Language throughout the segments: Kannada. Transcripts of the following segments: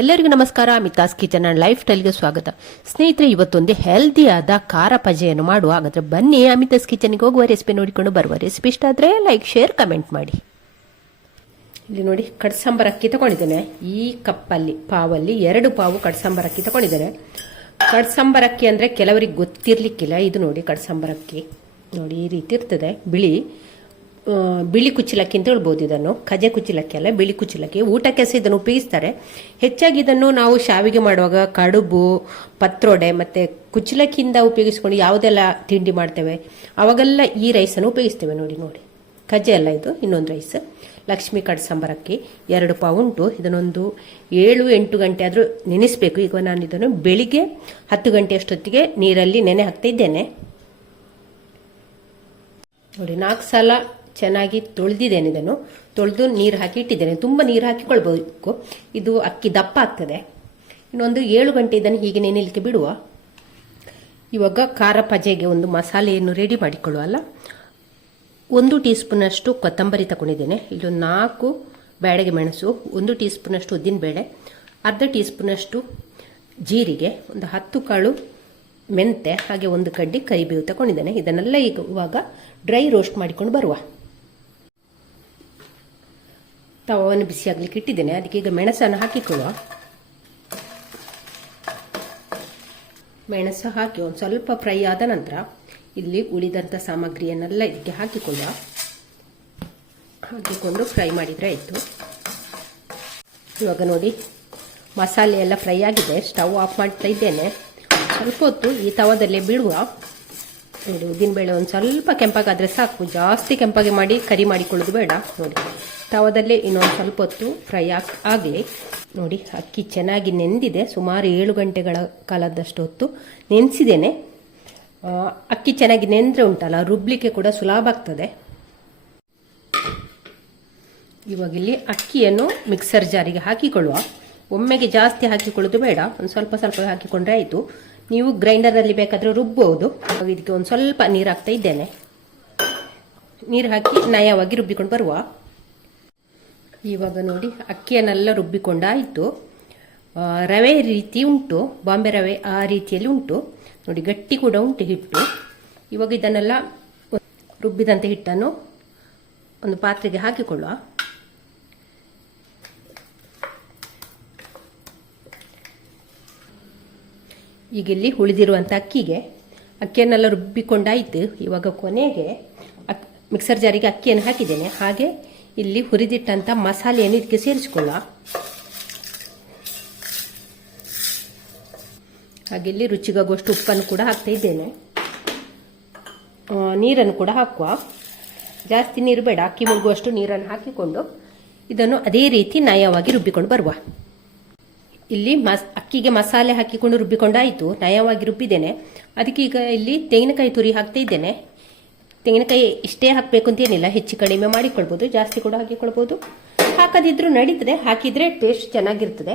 ಎಲ್ಲರಿಗೂ ನಮಸ್ಕಾರ. ಮಿತಾಸ್ ಕಿಚನ್ ಅಂಡ್ ಲೈಫ್ ಸ್ಟೈಲ್ಗೆ ಸ್ವಾಗತ. ಸ್ನೇಹಿತರೆ, ಇವತ್ತೊಂದು ಹೆಲ್ದಿಯಾದ ಖಾರ ಪಜೆಯನ್ನು ಮಾಡುವ. ಹಾಗಾದ್ರೆ ಬನ್ನಿ ಅಮಿತಾಸ್ ಕಿಚನ್ಗೆ ಹೋಗುವ, ರೆಸಿಪಿ ನೋಡಿಕೊಂಡು ಬರುವ. ರೆಸಿಪಿ ಇಷ್ಟ ಆದರೆ ಲೈಕ್, ಶೇರ್, ಕಮೆಂಟ್ ಮಾಡಿ. ಇಲ್ಲಿ ನೋಡಿ, ಕಡ್ಸಾಂಬರ್ ಅಕ್ಕಿ ತಗೊಂಡಿದ್ದೇನೆ. ಈ ಕಪ್ಪಲ್ಲಿ ಪಾವಲ್ಲಿ 2 ಪಾವು ಕಡ್ಸಾಂಬರ್ ಅಕ್ಕಿ ತಗೊಂಡಿದ್ದೇನೆ. ಕಡ್ಸಾಂಬರ್ ಅಕ್ಕಿ ಅಂದರೆ ಕೆಲವರಿಗೆ ಗೊತ್ತಿರ್ಲಿಕ್ಕಿಲ್ಲ. ಇದು ನೋಡಿ ಕಡ್ಸಾಂಬರ್ ಅಕ್ಕಿ ನೋಡಿ, ಈ ರೀತಿ ಇರ್ತದೆ. ಬಿಳಿ ಕುಚ್ಚಲಕ್ಕಿ ಅಂತ ಹೇಳ್ಬೋದು. ಇದನ್ನು ಖಜೆ ಕುಚ್ಚಲಕ್ಕಿ ಅಲ್ಲ, ಬಿಳಿ ಕುಚ್ಚಲಕ್ಕಿ. ಊಟಕ್ಕೆ ಸಹ ಇದನ್ನು ಉಪಯೋಗಿಸ್ತಾರೆ. ಹೆಚ್ಚಾಗಿ ಇದನ್ನು ನಾವು ಶಾವಿಗೆ ಮಾಡುವಾಗ, ಕಡುಬು, ಪತ್ರೊಡೆ ಮತ್ತೆ ಕುಚ್ಚಲಕ್ಕಿಯಿಂದ ಉಪಯೋಗಿಸ್ಕೊಂಡು ಯಾವುದೆಲ್ಲ ತಿಂಡಿ ಮಾಡ್ತೇವೆ ಅವಾಗೆಲ್ಲ ಈ ರೈಸನ್ನು ಉಪಯೋಗಿಸ್ತೇವೆ. ನೋಡಿ ಖಜೆ ಅಲ್ಲ, ಇದು ಇನ್ನೊಂದು ರೈಸ್. ಲಕ್ಷ್ಮಿ ಕಡ್ಸಾಂಬರ್ ಅಕ್ಕಿ 2 ಪಾವು ಉಂಟು. ಇದನ್ನೊಂದು 7-8 ಗಂಟೆ ಆದರೂ ನೆನೆಸಬೇಕು. ಈಗ ನಾನು ಇದನ್ನು ಬೆಳಿಗ್ಗೆ 10 ಗಂಟೆ ಅಷ್ಟೊತ್ತಿಗೆ ನೀರಲ್ಲಿ ನೆನೆ ಹಾಕ್ತಾ ಇದ್ದೇನೆ. ನೋಡಿ, 4 ಸಲ ಚೆನ್ನಾಗಿ ತೊಳೆದಿದ್ದೇನೆ. ಇದನ್ನು ತೊಳೆದು ನೀರು ಹಾಕಿ ಇಟ್ಟಿದ್ದೇನೆ. ತುಂಬ ನೀರು ಹಾಕಿಕೊಳ್ಬೇಕು, ಇದು ಅಕ್ಕಿ ದಪ್ಪ ಆಗ್ತದೆ. ಇನ್ನೊಂದು 7 ಗಂಟೆ ಇದನ್ನು ಹೀಗೆ ನೆನೆಯಲಿಕ್ಕೆ ಬಿಡುವ. ಇವಾಗ ಖಾರ ಪಜೆಗೆ ಒಂದು ಮಸಾಲೆಯನ್ನು ರೆಡಿ ಮಾಡಿಕೊಳ್ಳುವಲ್ಲ. 1 ಟೀ ಸ್ಪೂನಷ್ಟು ಕೊತ್ತಂಬರಿ ತಗೊಂಡಿದ್ದೇನೆ. ಇಲ್ಲೊಂದು 4 ಬ್ಯಾಡಗೆ ಮೆಣಸು, 1 ಟೀ ಸ್ಪೂನಷ್ಟು ಉದ್ದಿನಬೇಳೆ, ಅರ್ಧ ಟೀ ಸ್ಪೂನಷ್ಟು ಜೀರಿಗೆ, ಒಂದು 10 ಕಾಳು ಮೆಂತೆ, ಹಾಗೆ 1 ಕಡ್ಡಿ ಕರಿಬೇವು ತಗೊಂಡಿದ್ದೇನೆ. ಇದನ್ನೆಲ್ಲ ಇವಾಗ ಡ್ರೈ ರೋಸ್ಟ್ ಮಾಡಿಕೊಂಡು ಬರುವ. ತವವನ್ನು ಬಿಸಿ ಆಗ್ಲಿಕ್ಕೆ ಇಟ್ಟಿದ್ದೇನೆ. ಅದಕ್ಕೆ ಈಗ ಮೆಣಸನ್ನು ಹಾಕಿಕೊಳ್ಳುವ. ಮೆಣಸು ಹಾಕಿ ಒಂದು ಸ್ವಲ್ಪ ಫ್ರೈ ಆದ ನಂತರ ಇಲ್ಲಿ ಉಳಿದಂಥ ಸಾಮಗ್ರಿಯನ್ನೆಲ್ಲ ಇದಕ್ಕೆ ಹಾಕಿಕೊಳ್ಳುವ. ಹಾಕಿಕೊಂಡು ಫ್ರೈ ಮಾಡಿದರೆ ಆಯಿತು. ಇವಾಗ ನೋಡಿ, ಮಸಾಲೆ ಎಲ್ಲ ಫ್ರೈ ಆಗಿದೆ. ಸ್ಟವ್ ಆಫ್ ಮಾಡ್ತಾ ಇದ್ದೇನೆ. ಸ್ವಲ್ಪ ಹೊತ್ತು ಈ ತವದಲ್ಲೇ ಬಿಡುವ. ನೋಡಿ, ಉದ್ದಿನಬೇಳೆ ಒಂದು ಸ್ವಲ್ಪ ಕೆಂಪಾಗಾದರೆ ಸಾಕು, ಜಾಸ್ತಿ ಕೆಂಪಾಗಿ ಮಾಡಿ ಕರಿ ಮಾಡಿಕೊಳ್ಳೋದು ಬೇಡ. ನೋಡಿ, ತವದಲ್ಲೇ ಇನ್ನೊಂದು ಸ್ವಲ್ಪ ಹೊತ್ತು ಫ್ರೈ ಆಗಲಿ. ನೋಡಿ, ಅಕ್ಕಿ ಚೆನ್ನಾಗಿ ನೆಂದಿದೆ. ಸುಮಾರು 7 ಗಂಟೆಗಳ ಕಾಲದಷ್ಟು ಹೊತ್ತು ನೆನೆಸಿದ್ದೇನೆ. ಅಕ್ಕಿ ಚೆನ್ನಾಗಿ ನೆಂದರೆ ಉಂಟಲ್ಲ, ರುಬ್ಲಿಕ್ಕೆ ಕೂಡ ಸುಲಭ ಆಗ್ತದೆ. ಇವಾಗ ಇಲ್ಲಿ ಅಕ್ಕಿಯನ್ನು ಮಿಕ್ಸರ್ ಜಾರಿಗೆ ಹಾಕಿಕೊಳ್ಳುವ. ಒಮ್ಮೆಗೆ ಜಾಸ್ತಿ ಹಾಕಿಕೊಳ್ಳೋದು ಬೇಡ, ಒಂದು ಸ್ವಲ್ಪ ಸ್ವಲ್ಪ ಹಾಕಿಕೊಂಡ್ರೆ ಆಯಿತು. ನೀವು ಗ್ರೈಂಡರಲ್ಲಿ ಬೇಕಾದರೆ ರುಬ್ಬೋದು. ಇದಕ್ಕೆ ಒಂದು ಸ್ವಲ್ಪ ನೀರು ಹಾಕ್ತಾ ಇದ್ದೇನೆ. ನೀರು ಹಾಕಿ ನಯವಾಗಿ ರುಬ್ಬಿಕೊಂಡು ಬರುವ. ಇವಾಗ ನೋಡಿ, ಅಕ್ಕಿಯನ್ನೆಲ್ಲ ರುಬ್ಬಿಕೊಂಡಾಯಿತು. ರವೆ ರೀತಿ ಉಂಟು, ಬಾಂಬೆ ರವೆ ಆ ರೀತಿಯಲ್ಲಿ ಉಂಟು. ನೋಡಿ, ಗಟ್ಟಿ ಕೂಡ ಉಂಟು ಹಿಟ್ಟು. ಇವಾಗ ಇದನ್ನೆಲ್ಲ ರುಬ್ಬಿದಂಥ ಹಿಟ್ಟನ್ನು ಒಂದು ಪಾತ್ರೆಗೆ ಹಾಕಿಕೊಳ್ಳುವ. ಈಗ ಇಲ್ಲಿ ಉಳಿದಿರುವಂಥ ಅಕ್ಕಿಯನ್ನೆಲ್ಲ ರುಬ್ಬಿಕೊಂಡಾಯಿತು. ಇವಾಗ ಕೊನೆಗೆ ಮಿಕ್ಸರ್ ಜಾರಿಗೆ ಅಕ್ಕಿಯನ್ನು ಹಾಕಿದ್ದೇನೆ. ಹಾಗೆ ಇಲ್ಲಿ ಹುರಿದಿಟ್ಟಂಥ ಮಸಾಲೆಯನ್ನು ಇದಕ್ಕೆ ಸೇರಿಸಿಕೊಳ್ಳುವ. ಹಾಗೆ ಇಲ್ಲಿ ರುಚಿಗಾಗುವಷ್ಟು ಉಪ್ಪನ್ನು ಕೂಡ ಹಾಕ್ತಾ ಇದ್ದೇನೆ. ನೀರನ್ನು ಕೂಡ ಹಾಕುವ. ಜಾಸ್ತಿ ನೀರು ಬೇಡ, ಅಕ್ಕಿ ಮುಳುಗುವಷ್ಟು ನೀರನ್ನು ಹಾಕಿಕೊಂಡು ಇದನ್ನು ಅದೇ ರೀತಿ ನಯವಾಗಿ ರುಬ್ಬಿಕೊಂಡು ಬರುವ. ಇಲ್ಲಿ ಅಕ್ಕಿಗೆ ಮಸಾಲೆ ಹಾಕಿಕೊಂಡು ರುಬ್ಬಿಕೊಂಡಾಯಿತು. ನಯವಾಗಿ ರುಬ್ಬಿದ್ದೇನೆ. ಅದಕ್ಕೆ ಈಗ ಇಲ್ಲಿ ತೆಂಗಿನಕಾಯಿ ತುರಿ ಹಾಕ್ತಾ ಇದ್ದೇನೆ. ತೆಂಗಿನಕಾಯಿ ಇಷ್ಟೇ ಹಾಕಬೇಕು ಅಂತೇನಿಲ್ಲ, ಹೆಚ್ಚು ಕಡಿಮೆ ಮಾಡಿಕೊಳ್ಬೋದು, ಜಾಸ್ತಿ ಕೂಡ ಹಾಕಿಕೊಳ್ಬೋದು. ಹಾಕದಿದ್ರೂ ನಡೀತದೆ, ಹಾಕಿದರೆ ಟೇಸ್ಟ್ ಚೆನ್ನಾಗಿರ್ತದೆ.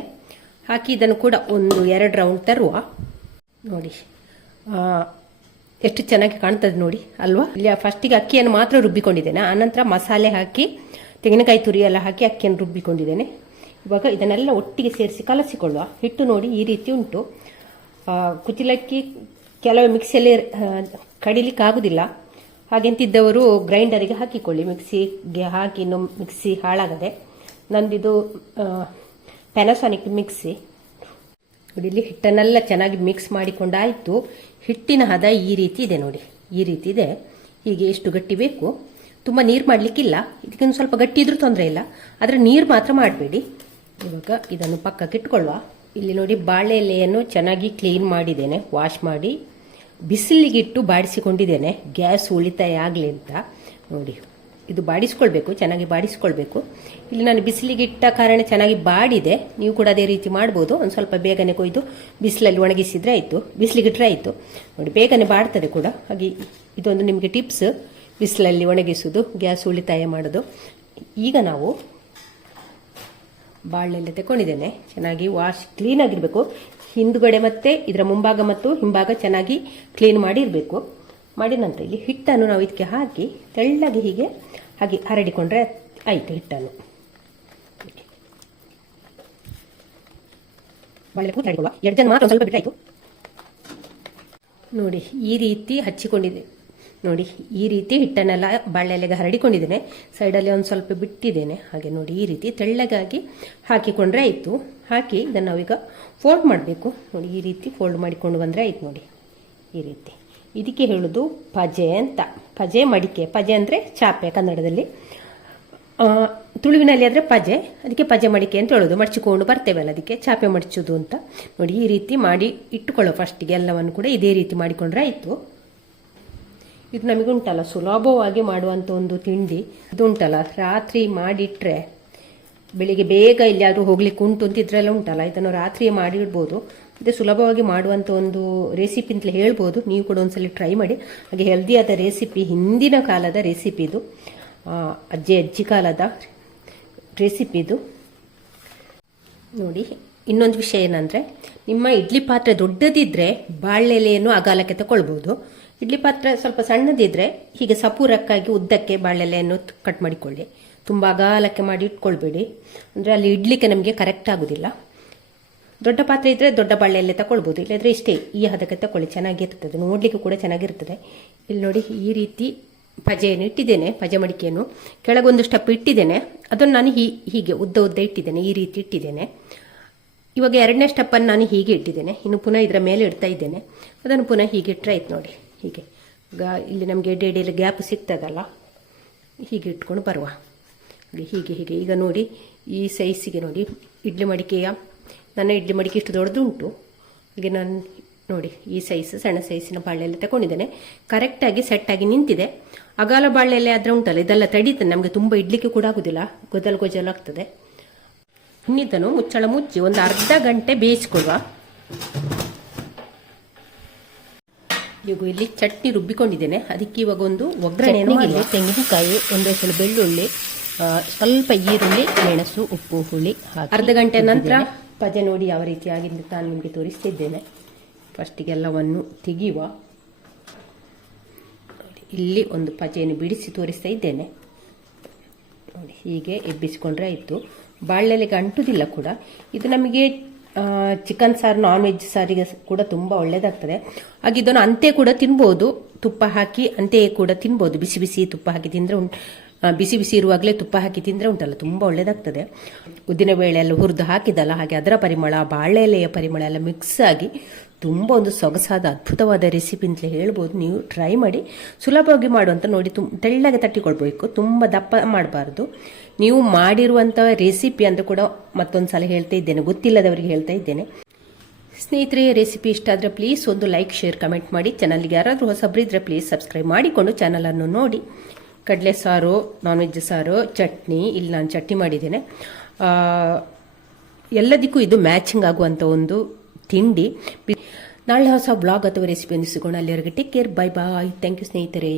ಹಾಕಿ ಇದನ್ನು ಕೂಡ ಒಂದು 2 ರೌಂಡ್ ತರುವ. ನೋಡಿ, ಎಷ್ಟು ಚೆನ್ನಾಗಿ ಕಾಣ್ತದೆ ನೋಡಿ ಅಲ್ವಾ. ಇಲ್ಲಿ ಫಸ್ಟಿಗೆ ಅಕ್ಕಿಯನ್ನು ಮಾತ್ರ ರುಬ್ಬಿಕೊಂಡಿದ್ದೇನೆ. ಆನಂತರ ಮಸಾಲೆ ಹಾಕಿ ತೆಂಗಿನಕಾಯಿ ತುರಿ ಎಲ್ಲ ಹಾಕಿ ಅಕ್ಕಿಯನ್ನು ರುಬ್ಬಿಕೊಂಡಿದ್ದೇನೆ. ಇವಾಗ ಇದನ್ನೆಲ್ಲ ಒಟ್ಟಿಗೆ ಸೇರಿಸಿ ಕಲಸಿಕೊಳ್ಳುವ. ಹಿಟ್ಟು ನೋಡಿ ಈ ರೀತಿ ಉಂಟು. ಕುಚ್ಚಲಕ್ಕಿ ಕೆಲವು ಮಿಕ್ಸಿಯಲ್ಲಿ ಕಡಿಲಿಕ್ಕೆ ಆಗುದಿಲ್ಲ. ಹಾಗೆಂತಿದ್ದವರು ಗ್ರೈಂಡರಿಗೆ ಹಾಕಿಕೊಳ್ಳಿ. ಮಿಕ್ಸಿಗೆ ಹಾಕಿ ಇನ್ನು ಮಿಕ್ಸಿ ಹಾಳಾಗದೆ. ನಂದಿದು ಪ್ಯಾನಾಸೋನಿಕ್ ಮಿಕ್ಸಿ. ನೋಡಿ, ಇಲ್ಲಿ ಹಿಟ್ಟನ್ನೆಲ್ಲ ಚೆನ್ನಾಗಿ ಮಿಕ್ಸ್ ಮಾಡಿಕೊಂಡಾಯಿತು. ಹಿಟ್ಟಿನ ಹದ ಈ ರೀತಿ ಇದೆ ನೋಡಿ, ಈ ರೀತಿ ಇದೆ. ಹೀಗೆ ಎಷ್ಟು ಗಟ್ಟಿ ಬೇಕು, ತುಂಬ ನೀರು ಮಾಡಲಿಕ್ಕಿಲ್ಲ. ಇದಕ್ಕೊಂದು ಸ್ವಲ್ಪ ಗಟ್ಟಿ ಇದ್ರೂ ತೊಂದರೆ ಇಲ್ಲ, ಆದರೆ ನೀರು ಮಾತ್ರ ಮಾಡಬೇಡಿ. ಇವಾಗ ಇದನ್ನು ಪಕ್ಕಕ್ಕೆ ಇಟ್ಕೊಳ್ಳುವ. ಇಲ್ಲಿ ನೋಡಿ, ಬಾಳೆ ಎಲೆಯನ್ನು ಚೆನ್ನಾಗಿ ಕ್ಲೀನ್ ಮಾಡಿದ್ದೇನೆ. ವಾಶ್ ಮಾಡಿ ಬಿಸಿಲಿಗಿಟ್ಟು ಬಾಡಿಸಿಕೊಂಡಿದ್ದೇನೆ, ಗ್ಯಾಸ್ ಉಳಿತಾಯ ಆಗಲಿ ಅಂತ. ನೋಡಿ, ಇದು ಬಾಡಿಸ್ಕೊಳ್ಬೇಕು, ಚೆನ್ನಾಗಿ ಬಾಡಿಸ್ಕೊಳ್ಬೇಕು. ಇಲ್ಲಿ ನಾನು ಬಿಸಿಲಿಗಿಟ್ಟ ಕಾರಣ ಚೆನ್ನಾಗಿ ಬಾಡಿದೆ. ನೀವು ಕೂಡ ಅದೇ ರೀತಿ ಮಾಡ್ಬೋದು. ಒಂದು ಸ್ವಲ್ಪ ಬೇಗನೆ ಕೊಯ್ದು ಬಿಸಿಲಲ್ಲಿ ಒಣಗಿಸಿದ್ರೆ ಆಯಿತು, ಬಿಸಿಲಿಗಿಟ್ರೆ ಆಯಿತು. ನೋಡಿ, ಬೇಗನೆ ಬಾಡ್ತದೆ ಕೂಡ. ಹಾಗೆ ಇದೊಂದು ನಿಮಗೆ ಟಿಪ್ಸ್, ಬಿಸಿಲಲ್ಲಿ ಒಣಗಿಸೋದು, ಗ್ಯಾಸ್ ಉಳಿತಾಯ ಮಾಡೋದು. ಈಗ ನಾವು ಬಾಳೆಲ್ಲ ತಗೊಂಡಿದ್ದೇನೆ. ಚೆನ್ನಾಗಿ ವಾಶ್ ಕ್ಲೀನ್ ಆಗಿರಬೇಕು. ಹಿಂದುಗಡೆ ಮತ್ತೆ ಇದರ ಮುಂಭಾಗ ಮತ್ತು ಹಿಂಭಾಗ ಚೆನ್ನಾಗಿ ಕ್ಲೀನ್ ಮಾಡಿರಬೇಕು. ಮಾಡಿ ನಂತರ ಇಲ್ಲಿ ಹಿಟ್ಟನ್ನು ನಾವು ಇದಕ್ಕೆ ಹಾಕಿ ತೆಳ್ಳಗೆ ಹೀಗೆ ಹಾಗೆ ಹರಡಿಕೊಂಡ್ರೆ ಆಯಿತು ಹಿಟ್ಟನ್ನು. ಬಾಳೆ ಕೂತು ಹಿಡ್ಕೊಳ್ಳುವ. 2 ಜನ ಮಾತ್ರ ಸ್ವಲ್ಪ ಬಿಟ್ಟಾಯ್ತು ನೋಡಿ. ಈ ರೀತಿ ಹಚ್ಚಿಕೊಂಡಿದೆ ನೋಡಿ. ಈ ರೀತಿ ಹಿಟ್ಟನ್ನೆಲ್ಲ ಬಾಳೆಲೆಗೆ ಹರಡಿಕೊಂಡಿದ್ದೇನೆ. ಸೈಡಲ್ಲಿ ಒಂದು ಸ್ವಲ್ಪ ಬಿಟ್ಟಿದ್ದೇನೆ. ಹಾಗೆ ನೋಡಿ ಈ ರೀತಿ ತೆಳ್ಳಗಾಗಿ ಹಾಕಿಕೊಂಡ್ರೆ ಆಯಿತು. ಹಾಕಿ ಇದನ್ನು ನಾವೀಗ ಫೋಲ್ಡ್ ಮಾಡಬೇಕು ನೋಡಿ. ಈ ರೀತಿ ಫೋಲ್ಡ್ ಮಾಡಿಕೊಂಡು ಬಂದರೆ ಆಯ್ತು ನೋಡಿ. ಈ ರೀತಿ ಇದಕ್ಕೆ ಹೇಳೋದು ಪಜೆ ಅಂತ. ಪಜೆ ಮಡಿಕೆ. ಪಜೆ ಅಂದರೆ ಚಾಪೆ ಕನ್ನಡದಲ್ಲಿ, ತುಳುವಿನಲ್ಲಿ ಆದರೆ ಪಜೆ, ಅದಕ್ಕೆ ಪಜೆ ಮಡಿಕೆ ಅಂತ ಹೇಳೋದು. ಮಡಚಿಕೊಂಡು ಬರ್ತೇವಲ್ಲ ಅದಕ್ಕೆ ಚಾಪೆ ಮಡಚೋದು ಅಂತ ನೋಡಿ. ಈ ರೀತಿ ಮಾಡಿ ಇಟ್ಟುಕೊಳ್ಳೋ ಫಸ್ಟಿಗೆ ಎಲ್ಲವನ್ನು ಕೂಡ ಇದೇ ರೀತಿ ಮಾಡಿಕೊಂಡ್ರೆ ಆಯಿತು. ಇದು ನಮಗುಂಟಲ್ಲ ಸುಲಭವಾಗಿ ಮಾಡುವಂಥ ಒಂದು ತಿಂಡಿ. ಇದು ಉಂಟಲ್ಲ ರಾತ್ರಿ ಮಾಡಿಟ್ರೆ ಬೆಳಿಗ್ಗೆ ಬೇಗ ಎಲ್ಲಿಯಾದರೂ ಹೋಗ್ಲಿಕ್ಕೆ ಉಂಟು ಅಂತ ಇದ್ರೆಲ್ಲ ಉಂಟಲ್ಲ, ಇದನ್ನು ರಾತ್ರಿ ಮಾಡಿ ಇಡ್ಬೋದು. ಇದು ಸುಲಭವಾಗಿ ಮಾಡುವಂಥ ಒಂದು ರೆಸಿಪಿ ಅಂತಲೇ ಹೇಳ್ಬೋದು. ನೀವು ಕೂಡ ಒಂದ್ಸಲ ಟ್ರೈ ಮಾಡಿ. ಹಾಗೆ ಹೆಲ್ದಿಯಾದ ರೆಸಿಪಿ, ಹಿಂದಿನ ಕಾಲದ ರೆಸಿಪಿ ಇದು, ಅಜ್ಜಿ ಕಾಲದ ರೆಸಿಪಿ ಇದು ನೋಡಿ. ಇನ್ನೊಂದು ವಿಷಯ ಏನಂದರೆ, ನಿಮ್ಮ ಇಡ್ಲಿ ಪಾತ್ರೆ ದೊಡ್ಡದಿದ್ದರೆ ಬಾಳೆಲೆಯನ್ನು ಅಗಾಲಕ್ಕೆ ತಗೊಳ್ಬೋದು. ಇಡ್ಲಿ ಪಾತ್ರೆ ಸ್ವಲ್ಪ ಸಣ್ಣದಿದ್ದರೆ ಹೀಗೆ ಸಪೂರಕ್ಕಾಗಿ ಉದ್ದಕ್ಕೆ ಬಾಳೆಲೆಯನ್ನು ಕಟ್ ಮಾಡಿಕೊಳ್ಳಿ. ತುಂಬ ಅಗಾಲಕ್ಕೆ ಮಾಡಿ ಇಟ್ಕೊಳ್ಬೇಡಿ, ಅಂದರೆ ಅಲ್ಲಿ ಇಡ್ಲಿಕ್ಕೆ ನಮಗೆ ಕರೆಕ್ಟ್ ಆಗೋದಿಲ್ಲ. ದೊಡ್ಡ ಪಾತ್ರೆ ಇದ್ದರೆ ದೊಡ್ಡ ಬಾಳೆಲೆ ತಗೊಳ್ಬೋದು, ಇಲ್ಲದ್ರೆ ಇಷ್ಟೇ ಈ ಹದಕ್ಕೆ ತಗೊಳ್ಳಿ, ಚೆನ್ನಾಗಿರ್ತದೆ, ನೋಡಲಿಕ್ಕೆ ಕೂಡ ಚೆನ್ನಾಗಿರ್ತದೆ. ಇಲ್ಲಿ ನೋಡಿ ಈ ರೀತಿ ಪಜೆಯನ್ನು ಇಟ್ಟಿದ್ದೇನೆ, ಪಜೆ ಮಡಿಕೆಯನ್ನು ಕೆಳಗೊಂದು ಸ್ಟೆಪ್ ಇಟ್ಟಿದ್ದೇನೆ. ಅದನ್ನು ನಾನು ಹೀಗೆ ಉದ್ದ ಇಟ್ಟಿದ್ದೇನೆ, ಈ ರೀತಿ ಇಟ್ಟಿದ್ದೇನೆ. ಇವಾಗ 2ನೇ ಸ್ಟೆಪ್ಪನ್ನು ನಾನು ಹೀಗೆ ಇಟ್ಟಿದ್ದೇನೆ. ಇನ್ನು ಪುನಃ ಇದರ ಮೇಲೆ ಇಡ್ತಾ ಇದ್ದೇನೆ. ಅದನ್ನು ಪುನಃ ಹೀಗೆ ಇಟ್ಟರೆ ಆಯ್ತು ನೋಡಿ. ಹೀಗೆ ಇಲ್ಲಿ ನಮಗೆ ಎಡೆಯಲ್ಲಿ ಗ್ಯಾಪ್ ಸಿಗ್ತದಲ್ಲ, ಹೀಗೆ ಇಟ್ಕೊಂಡು ಬರುವ. ಹೀಗೆ ಈಗ ನೋಡಿ ಈ ಸೈಜಿಗೆ ನೋಡಿ. ಇಡ್ಲಿ ಮಡಿಕೆಯ ನನ್ನ ಇಡ್ಲಿ ಮಡಿಕೆ ಇಷ್ಟು ದೊಡ್ಡದುಂಟು. ಹೀಗೆ ನಾನು ನೋಡಿ ಈ ಸೈಜ್ ಸಣ್ಣ ಸೈಜಿನ ಬಾಳೆಲೆ ತಗೊಂಡಿದ್ದೇನೆ. ಕರೆಕ್ಟಾಗಿ ಸೆಟ್ಟಾಗಿ ನಿಂತಿದೆ. ಅಗಾಲ ಬಾಳೆಲೆ ಆದರೆ ಉಂಟಲ್ಲ ಇದೆಲ್ಲ ತಡೀತದೆ, ನಮಗೆ ತುಂಬ ಇಡ್ಲಿಕ್ಕೆ ಕೂಡ ಆಗೋದಿಲ್ಲ, ಗೊಜಲು ಆಗ್ತದೆ. ಇನ್ನಿದ್ದನ್ನು ಮುಚ್ಚಳ ಮುಚ್ಚಿ ಒಂದು ಅರ್ಧ ಗಂಟೆ ಬೇಯಿಸ್ಕೊಡುವ. ಈಗ ಇಲ್ಲಿ ಚಟ್ನಿ ರುಬ್ಬಿಕೊಂಡಿದ್ದೇನೆ. ಅದಕ್ಕೆ ಇವಾಗ ಒಂದು ಒಗ್ಗರಣೆಯನ್ನು ಮಾಡಿ, ತೆಂಗಿನಕಾಯಿ, ಒಂದು ಎಸಳು ಬೆಳ್ಳುಳ್ಳಿ, ಸ್ವಲ್ಪ ಈರುಳ್ಳಿ, ಮೆಣಸು, ಉಪ್ಪು, ಹುಳಿ ಹಾಕಿ ಅರ್ಧ ಗಂಟೆ ನಂತರ ಪಜೆ ನೋಡಿ ಯಾವ ರೀತಿ ಆಗಿದೆ ನಾನು ನಿಮಗೆ ತೋರಿಸ್ತಿದ್ದೇನೆ. ಫಸ್ಟಿಗೆಲ್ಲವನ್ನು ತೆಗೆಯುವ. ಇಲ್ಲಿ ಒಂದು ಪಜೆಯನ್ನು ಬಿಡಿಸಿ ತೋರಿಸ್ತಾ ಇದ್ದೇನೆ ನೋಡಿ. ಹೀಗೆ ಎಬ್ಬಿಸಿಕೊಂಡ್ರೆ ಆಯಿತು. ಬಾಳೆಲೆಗೆ ಅಂಟುವುದಿಲ್ಲ ಕೂಡ. ಇದು ನಮಗೆ ಚಿಕನ್ ಸಾರು, ನಾನ್ ವೆಜ್ ಸಾರಿಗೆ ಕೂಡ ತುಂಬ ಒಳ್ಳೆಯದಾಗ್ತದೆ. ಹಾಗೆ ಇದನ್ನು ಅಂತೆ ಕೂಡ ತಿನ್ಬೋದು, ತುಪ್ಪ ಹಾಕಿ ಅಂತೆಯೇ ಕೂಡ ತಿನ್ಬೋದು. ಬಿಸಿ ಬಿಸಿ ತುಪ್ಪ ಹಾಕಿ ತಿಂದರೆ ಬಿಸಿ ಬಿಸಿ ಇರುವಾಗಲೇ ತುಪ್ಪ ಹಾಕಿ ತಿಂದರೆ ಉಂಟಲ್ಲ ತುಂಬ ಒಳ್ಳೆಯದಾಗ್ತದೆ. ಉದ್ದಿನ ಬೇಳೆ ಎಲ್ಲ ಹುರಿದು ಹಾಕಿದಲ್ಲ, ಹಾಗೆ ಅದರ ಪರಿಮಳ, ಬಾಳೆಲೆಯ ಪರಿಮಳ ಎಲ್ಲ ಮಿಕ್ಸ್ ಆಗಿ ತುಂಬ ಒಂದು ಸೊಗಸಾದ ಅದ್ಭುತವಾದ ರೆಸಿಪಿ ಅಂತಲೇ ಹೇಳ್ಬೋದು. ನೀವು ಟ್ರೈ ಮಾಡಿ, ಸುಲಭವಾಗಿ ಮಾಡುವಂಥ ನೋಡಿ. ತೆಳ್ಳಗೆ ತಟ್ಟಿಕೊಳ್ಬೇಕು, ತುಂಬ ದಪ್ಪ ಮಾಡಬಾರ್ದು. ನೀವು ಮಾಡಿರುವಂಥ ರೆಸಿಪಿ ಅಂತ ಕೂಡ ಮತ್ತೊಂದು ಸಲ ಹೇಳ್ತಾ ಇದ್ದೇನೆ, ಗೊತ್ತಿಲ್ಲದವರಿಗೆ ಹೇಳ್ತಾ ಇದ್ದೇನೆ. ಸ್ನೇಹಿತರೆ, ರೆಸಿಪಿ ಇಷ್ಟ ಆದರೆ ಪ್ಲೀಸ್ ಒಂದು ಲೈಕ್, ಶೇರ್, ಕಮೆಂಟ್ ಮಾಡಿ. ಚಾನಲ್ಗೆ ಯಾರಾದರೂ ಹೊಸಬ್ರಿದ್ರೆ ಪ್ಲೀಸ್ ಸಬ್ಸ್ಕ್ರೈಬ್ ಮಾಡಿಕೊಂಡು ಚಾನಲನ್ನು ನೋಡಿ. ಕಡಲೆ ಸಾರು, ನಾನ್ ವೆಜ್ ಸಾರು, ಚಟ್ನಿ, ಇಲ್ಲಿ ನಾನು ಚಟ್ನಿ ಮಾಡಿದ್ದೇನೆ. ಎಲ್ಲದಕ್ಕೂ ಇದು ಮ್ಯಾಚಿಂಗ್ ಆಗುವಂಥ ಒಂದು ತಿಂಡಿ. ನಾಳೆ ಹೊಸ ಬ್ಲಾಗ್ ಅಥವಾ ರೆಸಿಪಿ ಸಿಗೋಣ. ಅಲ್ಲಿವರೆಗೆ take care, bye bye. Thank you ಸ್ನೇಹಿತರೆ.